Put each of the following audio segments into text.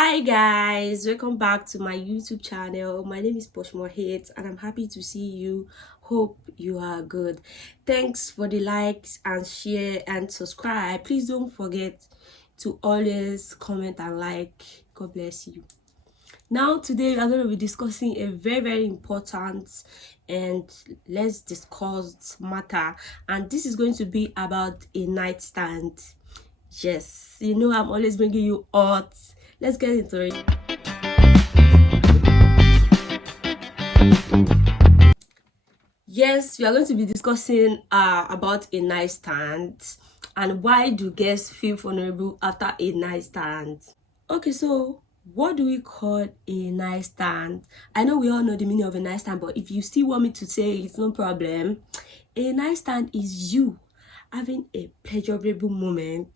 Hi guys, welcome back to my YouTube channel. My name is Poshmore Hits and I'm happy to see you. Hope you are good. Thanks for the likes and share and subscribe. Please don't forget to always comment and like. God bless you. Now today we are going to be discussing a very important and let's discuss matter, and this is going to be about a nightstand. Yes, you know I'm always bringing you hot. Let's get into it. Yes, we are going to be discussing about a nightstand and why do guests feel vulnerable after a nightstand. Okay, so what do we call a nightstand? I know we all know the meaning of a nightstand, but if you still want me to say it's no problem. A nightstand is you having a pleasurable moment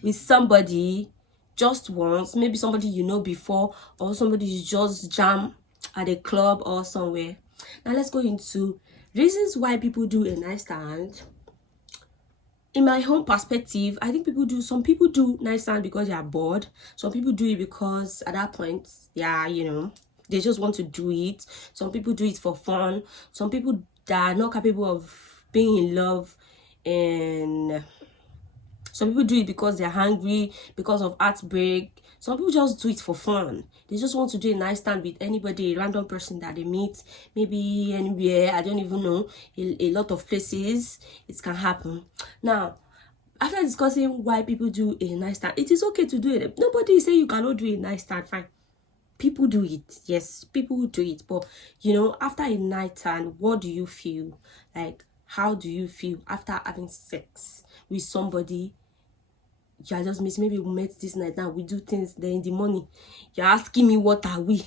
with somebody just once, maybe somebody you know before, or somebody you just jam at a club or somewhere. Now let's go into reasons why people do a nightstand. In my own perspective, I think some people do nightstand because they are bored. Some people do it because at that point, yeah, they just want to do it. Some people do it for fun. Some people that are not capable of being in love, and some people do it because they're hungry, because of heartbreak. Some people just do it for fun. They just want to do a nice stand with anybody, a random person that they meet, maybe anywhere, I don't even know, a lot of places it can happen. Now, after discussing why people do a nice stand, it is okay to do it. Nobody is saying you cannot do a nice stand, fine. People do it, yes, people do it, but after a night stand, what do you feel? Like, how do you feel after having sex with somebody you are just missing? Maybe we met this night, now we do things, then in the morning you're asking me what are we,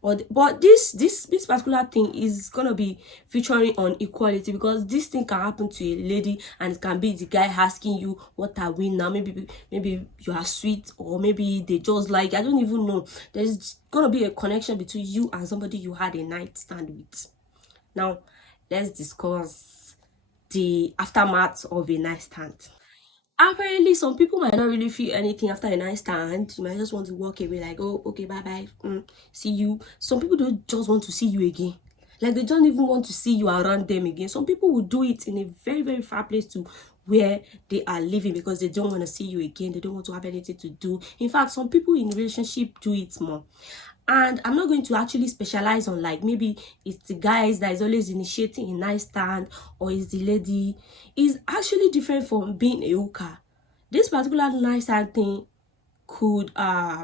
but this particular thing is gonna be featuring on equality, because this thing can happen to a lady and it can be the guy asking you what are we now. Maybe you are sweet, or maybe they just like, I don't even know, there's gonna be a connection between you and somebody you had a night stand with. Now let's discuss the aftermath of a night stand. Apparently, some people might not really feel anything after a nice stand. You might just want to walk away, like, oh, okay, bye bye, see you. Some people don't just want to see you again. Like, they don't even want to see you around them again. Some people will do it in a very far place to where they are living because they don't want to see you again. They don't want to have anything to do. In fact, some people in relationship do it more. And I'm not going to actually specialize on, like, maybe it's the guys that is always initiating a nice stand, or is the lady. Is actually different from being a hooker. This particular nice stand thing could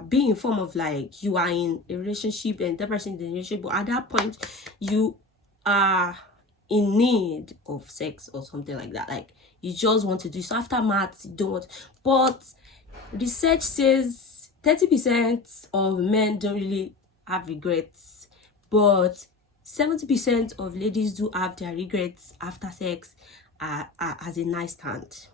be in form of, like, you are in a relationship and the person is in a relationship, but at that point you are in need of sex or something like that. Like, you just want to do so. After maths, you don't want. But research says 30% of men don't really have regrets, but 70% of ladies do have their regrets after sex as a nice stand.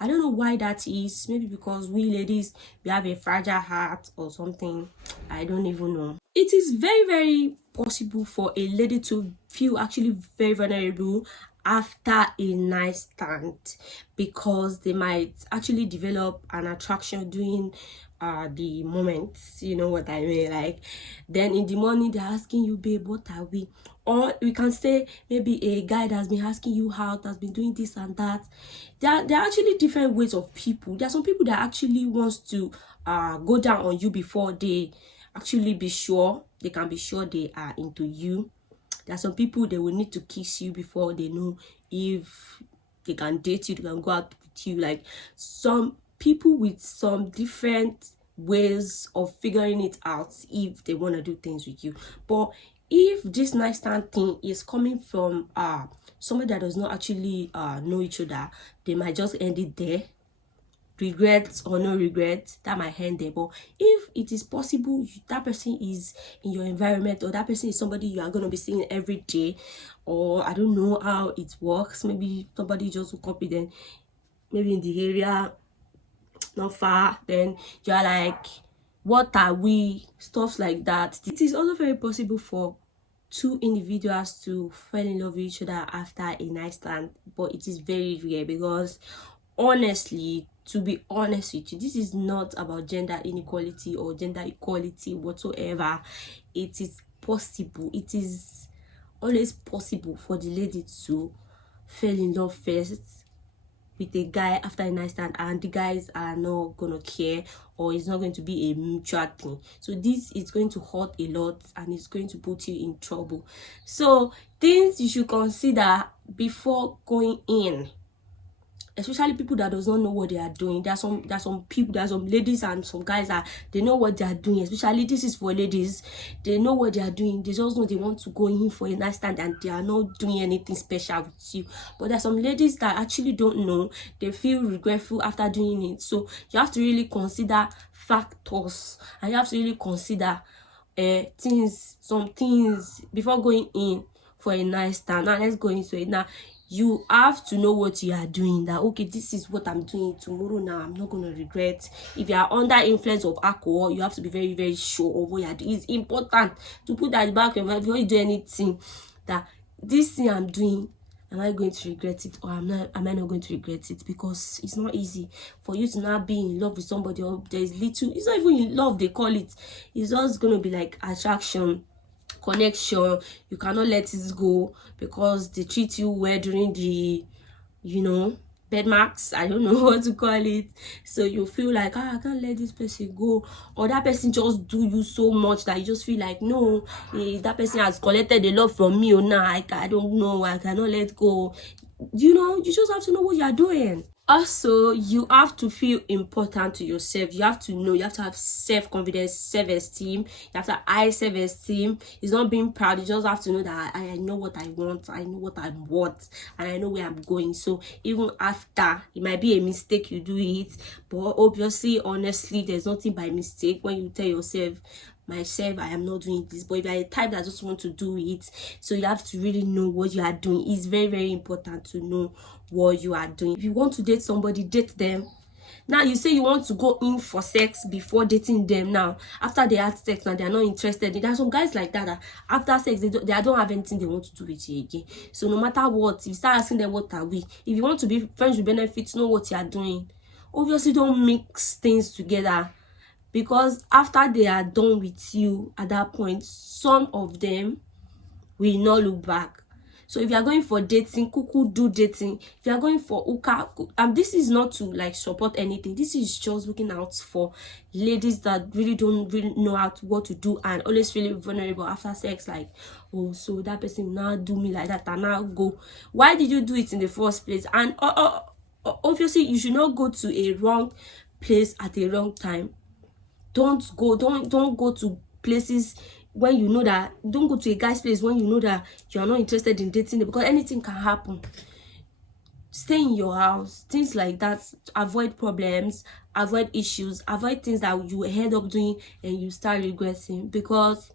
I don't know why that is. Maybe because we ladies, we have a fragile heart or something. I don't even know. It is very possible for a lady to feel actually very vulnerable after a nice stand, because they might actually develop an attraction during the moments, you know what I mean. Like, then in the morning they're asking you, babe, what are we? Or we can say maybe a guy that's been asking you out, has been doing this and that. There are actually different ways of people. There are some people that actually wants to go down on you before they actually be sure, they can be sure they are into you. There are some people, they will need to kiss you before they know if they can date you, they can go out with you. Like, some people with some different ways of figuring it out if they want to do things with you. But if this nice stand thing is coming from somebody that does not actually know each other, they might just end it there. Regrets or no regrets, that might end there. But if it is possible, that person is in your environment, or that person is somebody you are going to be seeing every day, or I don't know how it works, maybe somebody just woke up with them, maybe in the area not far, then you are like, what are we, stuff like that. It is also very possible for two individuals to fall in love with each other after a night stand, but it is very rare, because honestly, to be honest with you, this is not about gender inequality or gender equality whatsoever. It is possible, it is always possible for the lady to fall in love first with a guy after a nice stand, and the guys are not gonna care, or it's not going to be a mutual thing. So this is going to hurt a lot, and it's going to put you in trouble. So things you should consider before going in, especially people that does not know what they are doing. There are some people, there are some ladies and some guys that they know what they are doing. Especially this is for ladies, they know what they are doing. They just know they want to go in for a nice stand, and they are not doing anything special with you. But there are some ladies that actually don't know. They feel regretful after doing it. So you have to really consider factors, and you have to really consider some things before going in for a nice stand. Now let's go into it. Now you have to know what you are doing, that okay, this is what I'm doing tomorrow. Now I'm not going to regret. If you are under influence of alcohol, you have to be very, very sure of what you are doing. It's important to put that back in your mind before you do anything, that this thing I'm doing, am I going to regret it, or am I not going to regret it? Because it's not easy for you to not be in love with somebody, or there's little, it's not even in love they call it, it's just going to be like attraction, connection. You cannot let it go because they treat you well during the bed marks, I don't know what to call it. So you feel like, I can't let this person go, or that person just do you so much that you just feel like, no, that person has collected a lot from me, or now I don't know, I cannot let go. You just have to know what you are doing. Also, you have to feel important to yourself. You have to know, you have to have self-confidence, self-esteem. You have to have high self-esteem. It's not being proud. You just have to know that I know what I want, I know what I want, and I know where I'm going. So even after, it might be a mistake, you do it, but obviously, honestly, there's nothing by mistake when you tell yourself, myself, I am not doing this. But if you're a type that just want to do it, so you have to really know what you are doing. It's very, very important to know what you are doing. If you want to date somebody, date them. Now you say you want to go in for sex before dating them. Now after they had sex, now they are not interested. There are some guys like that after sex they don't have anything they want to do with you again. So no matter what, if you start asking them what are we, if you want to be friends with benefits, know what you are doing. Obviously don't mix things together, because after they are done with you at that point, some of them will not look back. So if you are going for dating, kuku do dating. If you are going for uka, this is not to like support anything. This is just looking out for ladies that really don't really know what to do, and always feeling vulnerable after sex. Like, oh, so that person now do me like that, and now go. Why did you do it in the first place? And obviously, you should not go to a wrong place at a wrong time. Don't go to places when you know that, don't go to a guy's place when you know that you are not interested in dating them, because anything can happen. Stay in your house, things like that. Avoid problems, avoid issues, avoid things that you end up doing and you start regretting, because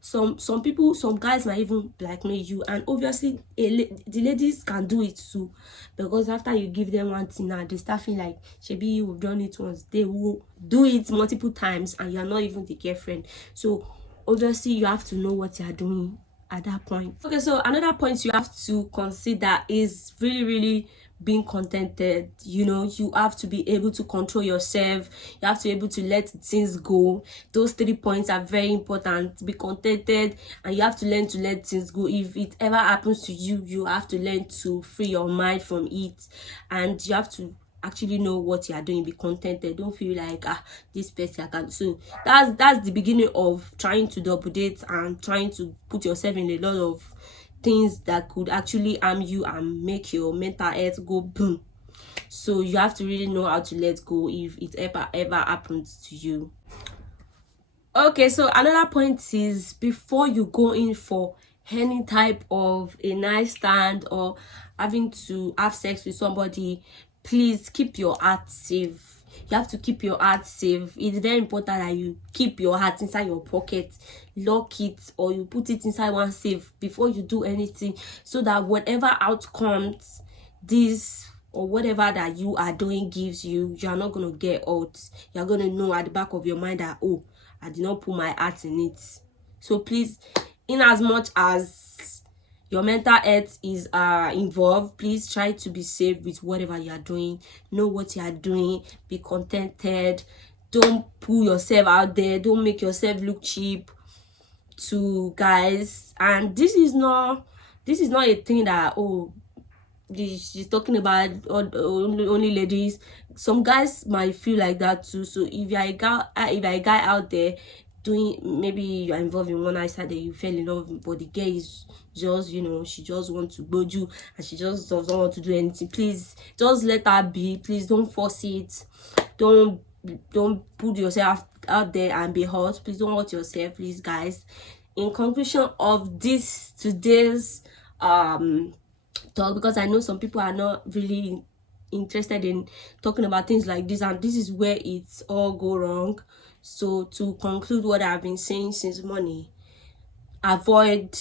some people, some guys might even blackmail you, and obviously the ladies can do it too, because after you give them one thing, now they start feeling like, shebi, you've done it once, they will do it multiple times, and you're not even the girlfriend. So obviously you have to know what you are doing at that point. Okay, so another point you have to consider is really, really being contented. You have to be able to control yourself. You have to be able to let things go. Those 3 points are very important. Be contented, and you have to learn to let things go. If it ever happens to you, you have to learn to free your mind from it, and you have to actually know what you are doing. Be contented. Don't feel like, this person I can. So that's the beginning of trying to double date and trying to put yourself in a lot of things that could actually harm you and make your mental health go boom. So you have to really know how to let go if it ever happens to you. Okay, so another point is, before you go in for any type of a nice stand or having to have sex with somebody, please keep your heart safe. You have to keep your heart safe. It's very important that you keep your heart inside your pocket, lock it, or you put it inside one safe before you do anything, so that whatever outcomes this or whatever that you are doing gives you, you are not going to get out. You're going to know at the back of your mind that, oh, I did not put my heart in it. So please, in as much as your mental health is involved, please try to be safe with whatever you are doing. Know what you are doing, be contented, don't pull yourself out there, don't make yourself look cheap to guys. And this is not a thing that, oh, she's talking about only ladies. Some guys might feel like that too. So if you're a guy, out there doing, maybe you're involved in one night stand that you fell in love, but the girl is just, you know, she just wants to go you and she just doesn't want to do anything, please just let her be. Please don't force it. Don't put yourself out there and be hurt. Please don't hurt yourself, please, guys. In conclusion of this today's talk, because I know some people are not really interested in talking about things like this, and this is where it's all go wrong. So to conclude what I've been saying since morning, avoid,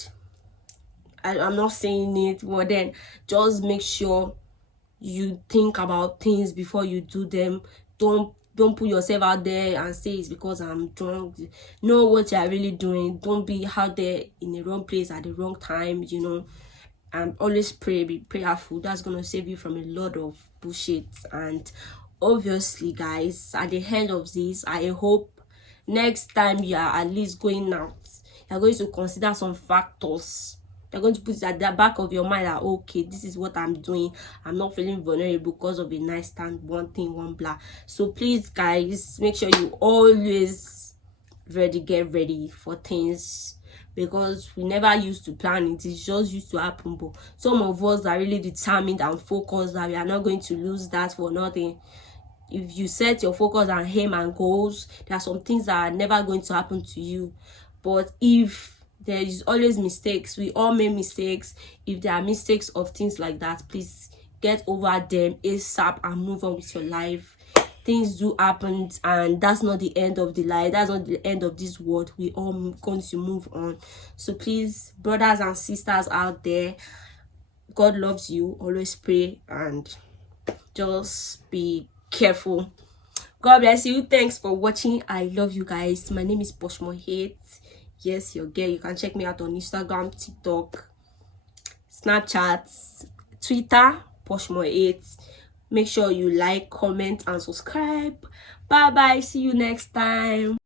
I'm not saying it, but then just make sure you think about things before you do them. Don't put yourself out there and say it's because I'm drunk. Know what you are really doing. Don't be out there in the wrong place at the wrong time, you know. And always pray, be prayerful. That's gonna save you from a lot of bullshit. And obviously, guys, at the end of this, I hope next time you are at least going out, you're going to consider some factors. You're going to put it at the back of your mind that, okay, this is what I'm doing. I'm not feeling vulnerable because of a nice stand, one thing, one blah. So please, guys, make sure you always get ready for things, because we never used to plan it. It's just used to happen. But some of us are really determined and focused that we are not going to lose that for nothing. If you set your focus and aim and goals, there are some things that are never going to happen to you. But if there is always mistakes, we all make mistakes. If there are mistakes of things like that, please get over them ASAP and move on with your life. Things do happen, and that's not the end of the life. That's not the end of this world. We all going to move on. So please, brothers and sisters out there, God loves you. Always pray and just be careful. God bless you. Thanks for watching. I love you guys. My name is process.It. Yes, your girl. You can check me out on Instagram, TikTok, Snapchat, Twitter, process.It. Make sure you like, comment, and subscribe. Bye bye. See you next time.